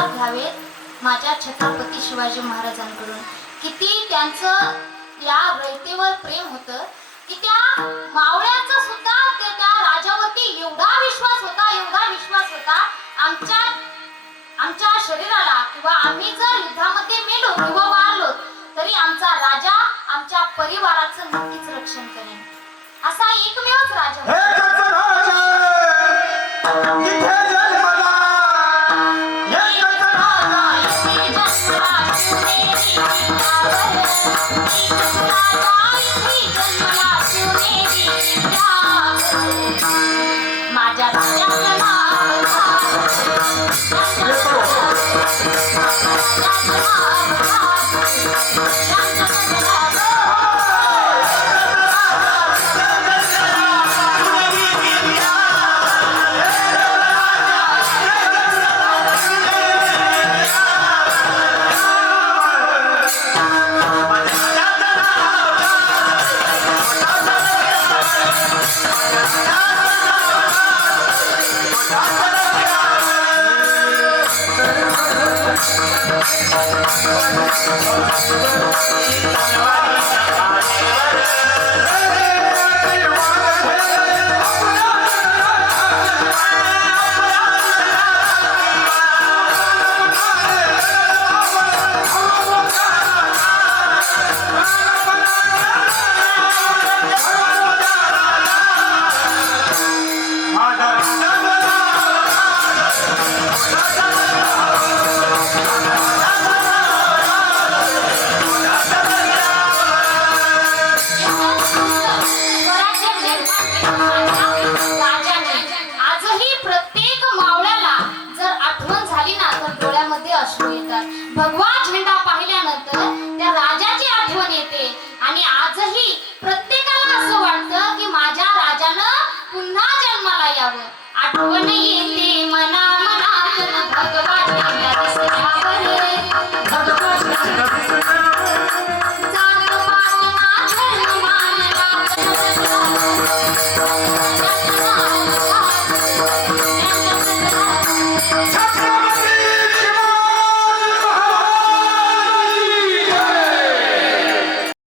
संस्कार घ्यावेत माझ्या छत्रपती शिवाजी महाराजांकडून. किती त्यांचं या रयतेवर प्रेम होतं की त्या मावळ्याचा सुद्धा त्या राजावरती एवढा विश्वास होता आमच्या शरीराला किंवा आम्ही जर युद्धामध्ये मेलो किंवा वारलो तरी आमचा राजा आमच्या परिवाराचं नक्कीच रक्षण करेल. असा एकमेवच राजा माझ्या राजाचं भगवा झेंडा पाहिल्यानंतर त्या राजाची आठवण येते आणि आजही प्रत्येकाला असं वाटतं की माझ्या राजानं पुन्हा जन्माला यावं. आठवण येते मना मनात भगवा झेंडा दिसल्यावर